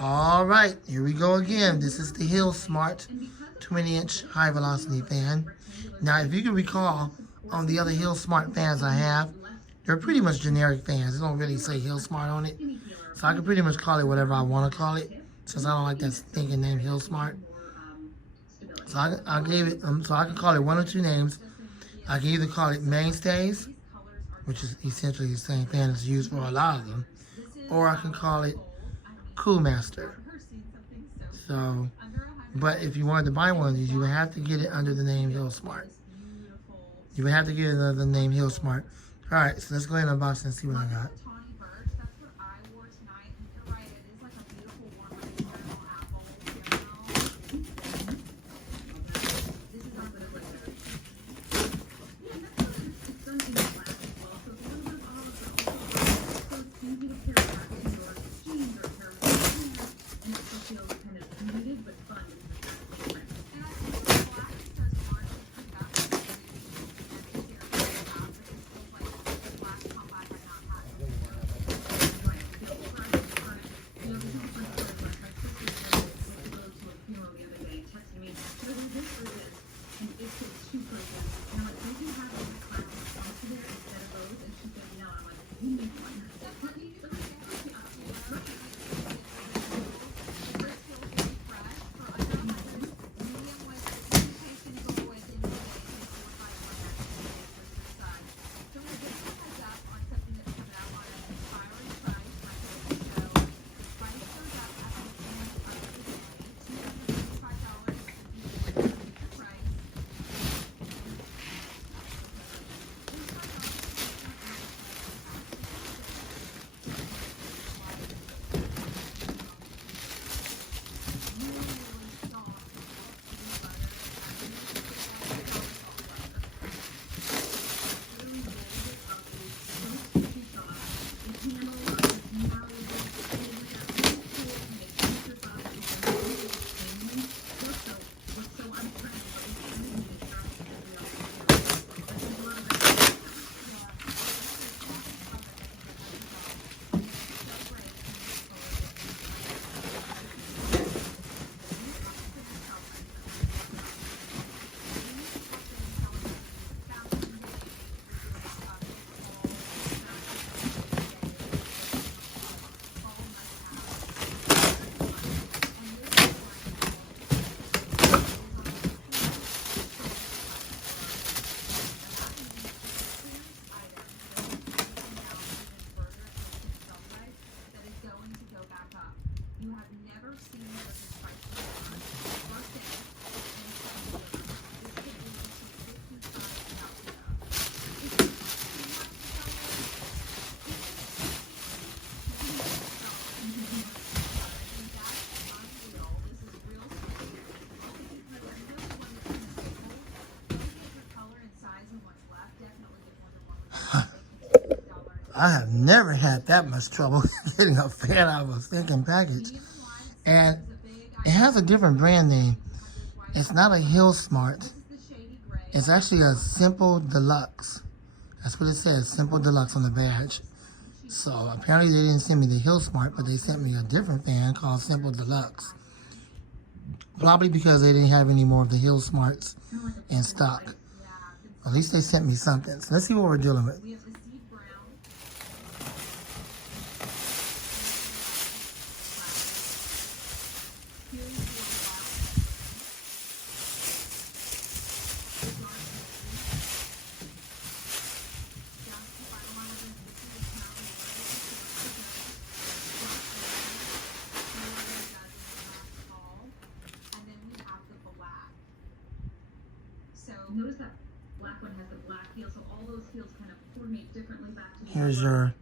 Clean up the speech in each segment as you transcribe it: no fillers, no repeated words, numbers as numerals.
All right, here we go again. This is the Heel Smart 20-inch high velocity fan. Now, if you can recall, on the other Heel Smart fans I have, they're pretty much generic fans. They don't really say Heel Smart on it. So I can pretty much call it whatever I want to call it, since I don't like that stinking name Heel Smart. So I gave it, so I can call it one or two names. I can either call it Mainstays, which is essentially the same fan that's used for a lot of them, or I can call it Cool Master. So, but if you wanted to buy one of these, you would have to get it under the name Heel Smart. You would have to get it under the name Heel Smart. All right, so let's go ahead and unbox and see what I got. I have never had that much trouble getting a fan out of a stinking package. And it has a different brand name. It's not a Heel Smart. It's actually a Simple Deluxe. That's what it says, Simple Deluxe on the badge. So apparently they didn't send me the Heel Smart, but they sent me a different fan called Simple Deluxe. Probably because they didn't have any more of the Heel Smarts in stock. At least they sent me something. So let's see what we're dealing with. Notice that black one has the black heel, so all those heels kind of coordinate differently back to each other. Here's your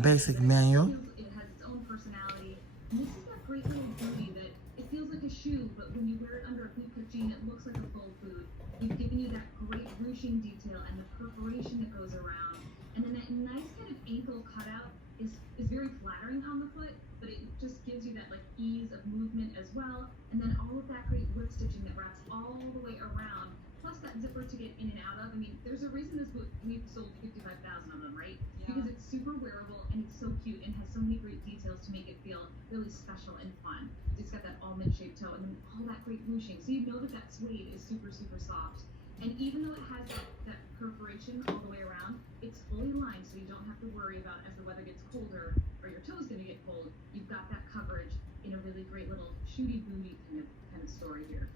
basic manual. It has its own personality. And this is that great little booty that it feels like a shoe, but when you wear it under a boot cut jean, it looks like a full boot. We've given you that great ruching detail and the perforation that goes around. And then that nice kind of ankle cutout is very flattering on the foot, but it just gives you that like ease of movement as well. And then all of that great whip stitching that wraps all the way around plus that zipper to get in and out of. I mean, there's a reason this boot, we've sold 55,000 of them, right? Yeah. Because it's super wearable and it's so cute and has so many great details to make it feel really special and fun. It's got that almond shaped toe and then all that great ruching. So you know that that suede is super, super soft. And even though it has that perforation all the way around, it's fully lined, so you don't have to worry about as the weather gets colder or your toe's going to get cold. You've got that coverage in a really great little shooty booty kind of story here.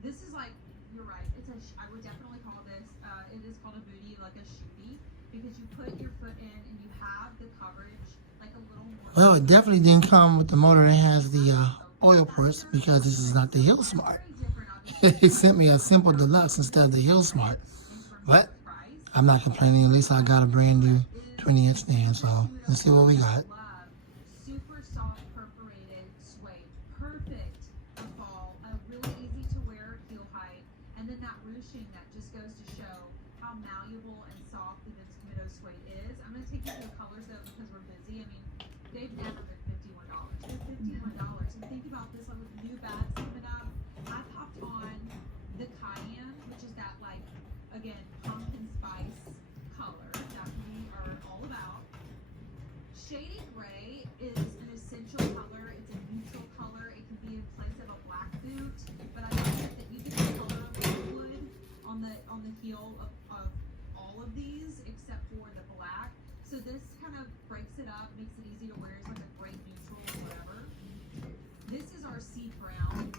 This is like, you're right. I would definitely call this. It is called a booty, like a shooty, because you put your foot in and you have the coverage like a little more. Well, it definitely didn't come with the motor that has the oil ports because this is not the Hill Smart. They sent me a simple deluxe instead of the Hill Smart. But I'm not complaining. At least I got a brand new 20-inch fan. So let's see what we got. Super soft perforated suede, perfect for fall. Really easy to wear heel height, and then that ruching that just goes to show how malleable and soft the Mido suede is. I'm going to take you through the colors though because we're busy. I mean, they've never been $51. They're $51, and think about this like with new bags coming up. I popped on the cayenne, which is that like again pumpkin spice color that we are all about. Shady gray is an essential color. It's a neutral color. It can be in place of a black boot, but I like that you get the color of wood on the heel of all of these except for the black. So this kind of breaks it up, makes it easy to wear. It's like a great neutral or whatever. This is our seed brown,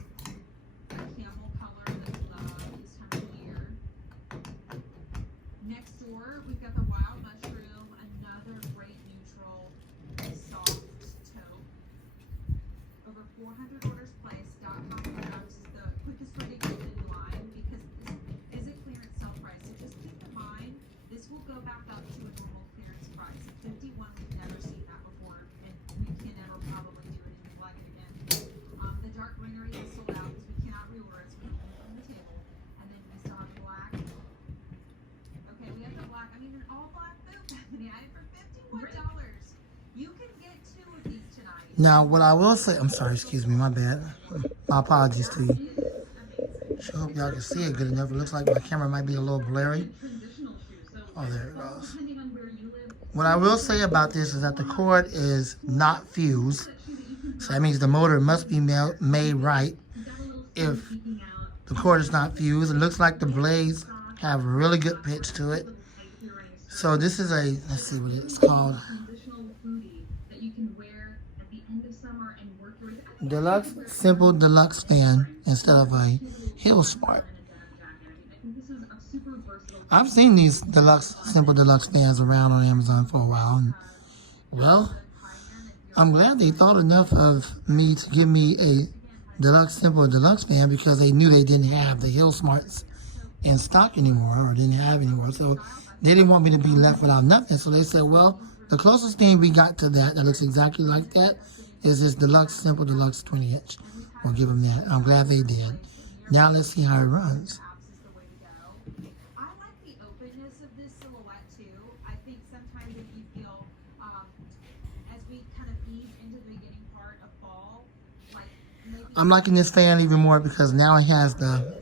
camel color that we love this time of year. Next door, we've got the wild mushroom, another great neutral, soft toe. Over 400 orders placed. .com Products is the quickest way to get it in line because this is a clearance sale price. So just keep in mind, this will go back up to a normal clearance price. At 51, we've never seen that before, and we can never probably do anything like it again. The dark greenery is sold out because we cannot reorder it, so we don't put it on the table. And then we still have black. Okay, we have the black. I mean, an all black boot, Bethany. I for $51. You can get 2 of these tonight. Now, what I will say, I'm sorry, excuse me, my bad. My apologies to you. Sure hope y'all can see it good enough. It looks like my camera might be a little blurry. Oh, there it goes. What I will say about this is that the cord is not fused. So that means the motor must be made right if the cord is not fused. It looks like the blades have a really good pitch to it. So this is a, let's see what it's called. Deluxe Simple Deluxe Fan instead of a Hill Smart. I've seen these Deluxe Simple Deluxe fans around on Amazon for a while. And, well, I'm glad they thought enough of me to give me a Deluxe Simple Deluxe fan because they knew they didn't have the Hill Smarts in stock anymore or didn't have anymore. So they didn't want me to be left without nothing. So they said, well, the closest thing we got to that looks exactly like that is this Deluxe Simple Deluxe 20-inch. We'll give them that. I'm glad they did. Now let's see how it runs. I like the openness of this silhouette too. I think sometimes if you feel, as we kind of ease into the beginning part of fall, like maybe I'm liking this fan even more because now it has the,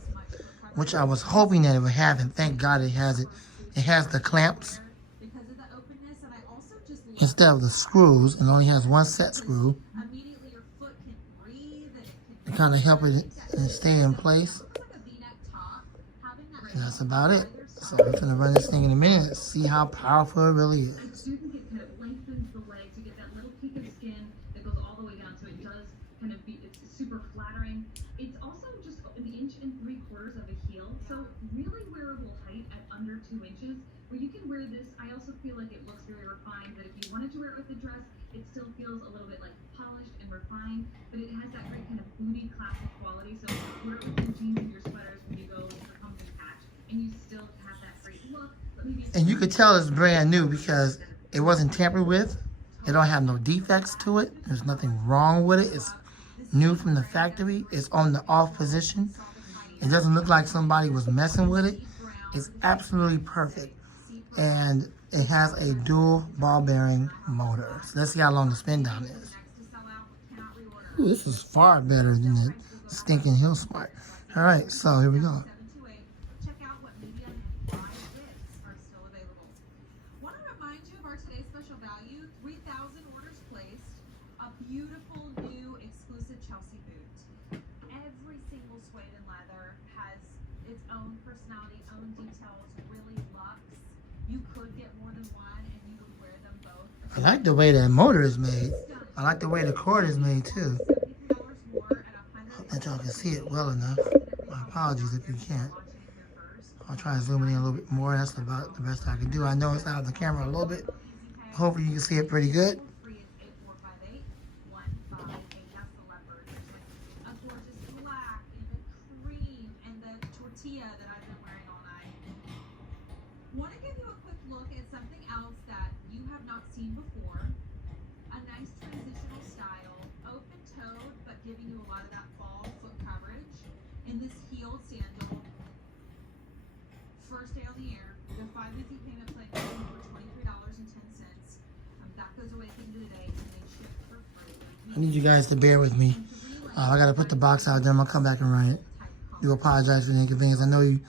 which I was hoping that it would have, and thank God it has it. It has the clamps because of the openness, and I also just love instead of the screws. It only has one set screw. immediately your foot can breathe and it To can kind of help it stay in place. looks like a V-neck top. Having that And that's about it. So we're going to run this thing in a minute and see how powerful it really is. I do think it kind of lengthens the leg to get that little peak of skin that goes all the way down, so it does kind of be, it's super flattering. It's also just an inch and 3/4 of a heel, so really wearable height at under 2 inches, where you can wear this. I also feel like it looks very refined, that if you wanted to wear it with a dress, it still feels a little bit like polished and refined, but it has that great kind of booty classic quality, so wear it with your jeans and your sweaters when you go to the pumpkin patch, and you still have that great look. But maybe And you could tell it's brand new because it wasn't tampered with. It don't have no defects to it. There's nothing wrong with it. It's new from the factory. It's on the off position. It doesn't look like somebody was messing with it. It's absolutely perfect. And it has a dual ball bearing motor. So let's see how long the spin down is. Ooh, this is far better than the stinking Hill Smart. All right, so here we go. 728. Check personality, own details, really luxe. You could get more than one and you would wear them both. I like the way that motor is made. I like the way the cord is made too. $73 more at Hope that y'all can see it well enough. My apologies if you can't. I'll try to zoom it in a little bit more. That's about the best I can do. I know it's out of the camera a little bit. Hopefully you can see it pretty good. Free is 8458 158. That's the leopard. There's like a gorgeous black and the cream and the tortilla that I've been wearing all night. Want to give you a quick look at something else that you have not seen before. A nice transitional style, open-toed, but giving you a lot of that fall foot coverage. In this heeled sandal. First day on the air, the 5 easy payment plan for $23.10. That goes away at the end of the day, and they ship for free. I need you guys to bear with me. I got to put the box out, then I'm going to come back and run it. Do apologize for the inconvenience. I know you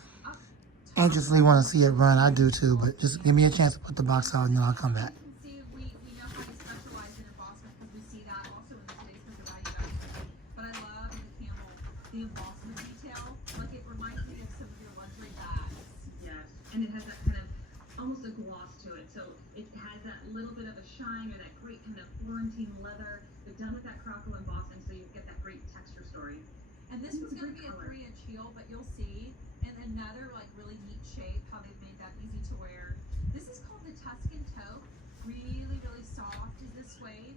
anxiously want to see it run. I do too, but just give me a chance to put the box out and then I'll come back. See, we know how you specialize in embossment because we see that also in today's Special Value Guide. But I love the camel, the embossment detail. Like it reminds me of some of your luxury bags. Yes, and it has that kind of almost a gloss to it. So it has that little bit of a shine or that great kind of Florentine leather, but done with that croco embossing, so you get that great texture story. And this was going to be a 3-inch heel, but you'll see in another like really neat shape how they've made that easy to wear. This is called the Tuscan taupe. Really, really soft. Is this suede?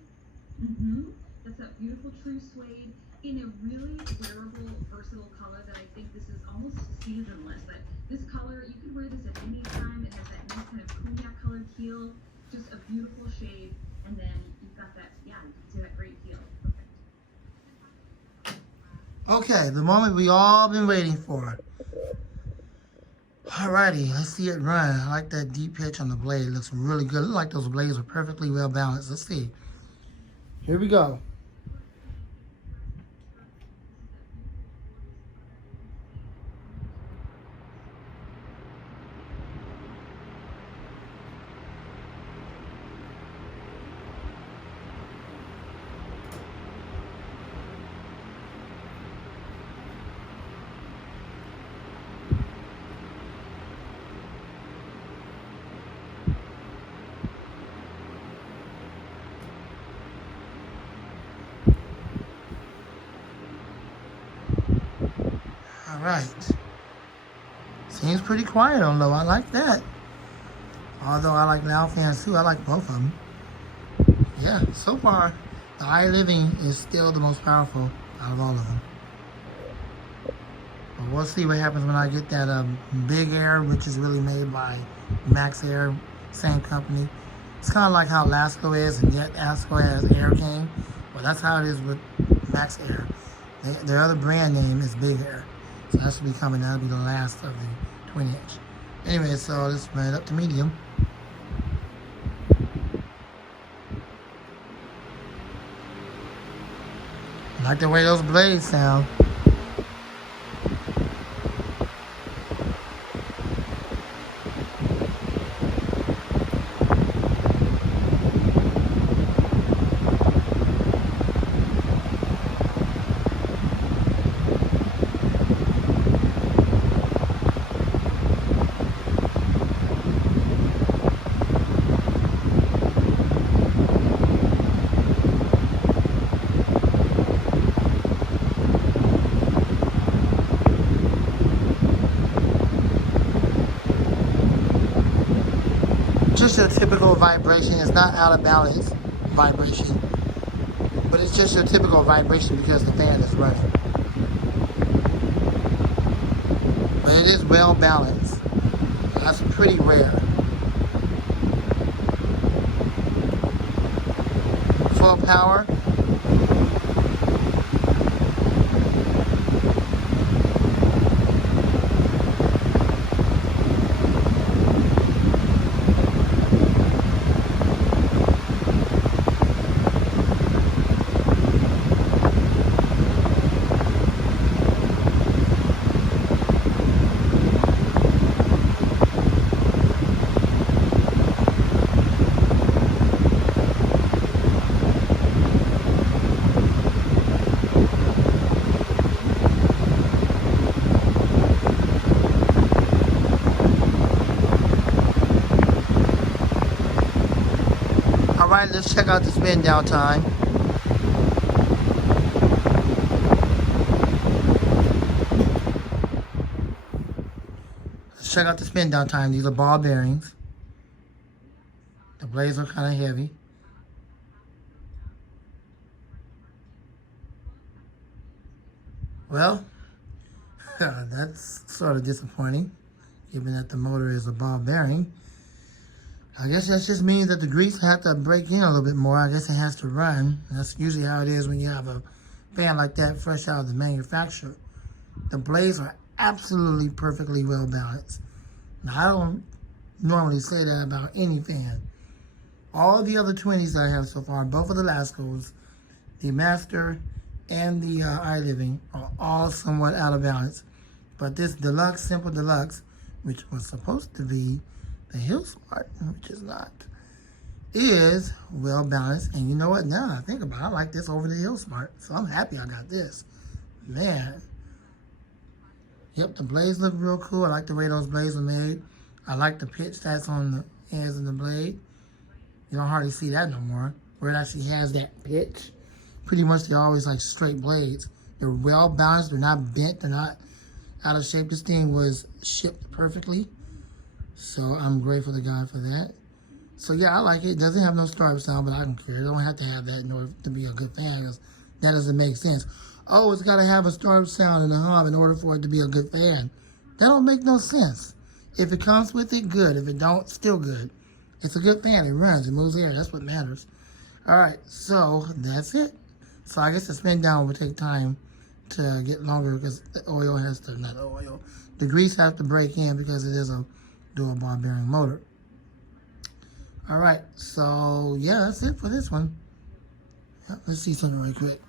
That's that beautiful true suede in a really wearable, versatile color that I think this is almost seasonless. But this color, you can wear this at any time. It has that nice kind of cognac colored heel, just a beautiful shade. And then you've got that, yeah, you can see that great heel. Perfect. Okay, the moment we all been waiting for. Alrighty, let's see it run. I like that deep pitch on the blade. It looks really good. It looks like those blades are perfectly well balanced. Let's see. Here we go. All right. Seems pretty quiet on low. I like that. Although I like loud fans too. I like both of them. Yeah, so far, the iLiving is still the most powerful out of all of them. But we'll see what happens when I get that Big Air, which is really made by Max Air, same company. It's kind of like how Lasco is, and yet Lasco has Air King. Well, that's how it is with Max Air. Their other brand name is Big Air. So that should be coming. That'll be the last of the 20 inch. Anyway, so let's bring it up to medium. I like the way those blades sound. Just your typical vibration. It's not out of balance vibration, but it's just your typical vibration because the fan is running. But it is well balanced. That's pretty rare. Full power. let's check out the spin down time. Let's check out the spin down time. These are ball bearings. The blades are kind of heavy. Well, that's sort of disappointing, given that the motor is a ball bearing. I guess that just means that the grease had to break in a little bit more. I guess it has to run. That's usually how it is when you have a fan like that fresh out of the manufacturer. The blades are absolutely perfectly well balanced. Now, I don't normally say that about any fan. All the other 20s that I have so far, both of the Lascos, the Master, and the iLiving are all somewhat out of balance. But this Deluxe, Simple Deluxe, which was supposed to be the Hill Smart, which is not, is well balanced. And you know what? Now I think about it, I like this over the Hill Smart. So I'm happy I got this. Man. Yep, the blades look real cool. I like the way those blades are made. I like the pitch that's on the ends of the blade. You don't hardly see that no more, where it actually has that pitch. Pretty much they're always like straight blades. They're well balanced, they're not bent, they're not out of shape. This thing was shipped perfectly. So I'm grateful to God for that. So yeah, I like it. It doesn't have no startup sound, but I don't care. It don't have to have that in order to be a good fan, because that doesn't make sense. Oh, it's got to have a startup sound in the hub in order for it to be a good fan. That don't make no sense. If it comes with it, good. If it don't, still good. It's a good fan. It runs. It moves air. That's what matters. All right, so that's it. So I guess the spin down will take time to get longer because the oil has to, not the oil, the grease has to break in because it is a dual ball bearing motor. All right, so yeah, that's it for this one. Yep, let's see something really quick.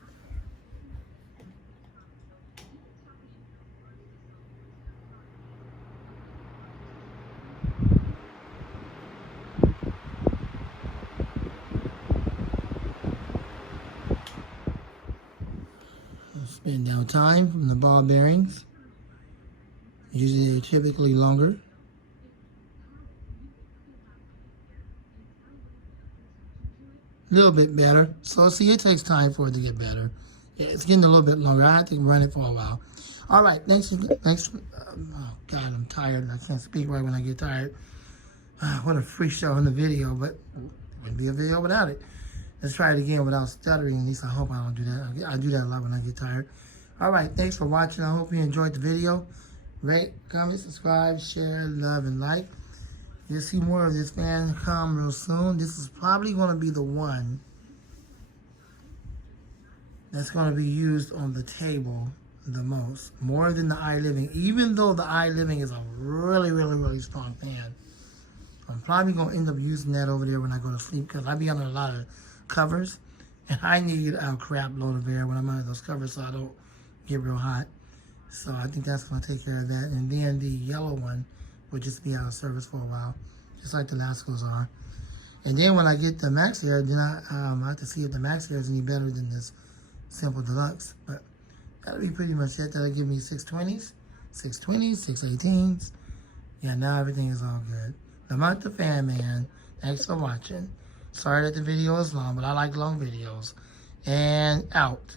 Spin down time from the ball bearings. Usually they're typically longer. A little bit better. So see, it takes time for it to get better. Yeah, it's getting a little bit longer. I have to run it for a while. All right, thanks for oh God, I'm tired. I can't speak right when I get tired. What a freak show in the video, but it wouldn't be a video without it. Let's try it again without stuttering. At least I hope I don't do that. I do that a lot when I get tired. All right, thanks for watching. I hope you enjoyed the video. Rate, comment, subscribe, share, love, and like. You'll see more of this fan come real soon. This is probably going to be the one that's going to be used on the table the most. More than the iLiving. Even though the iLiving is a really, really, really strong fan. I'm probably going to end up using that over there when I go to sleep because I be under a lot of covers. And I need a crap load of air when I'm under those covers so I don't get real hot. So I think that's going to take care of that. And then the yellow one will just be out of service for a while, just like the Lascos are. And then when I get the Max Air, then I have to see if the Max Air is any better than this Simple Deluxe. But that'll be pretty much it. That'll give me 620s, 618s. Yeah, now everything is all good. I'm the Fan Man. Thanks for watching. Sorry that the video is long, but I like long videos. And out.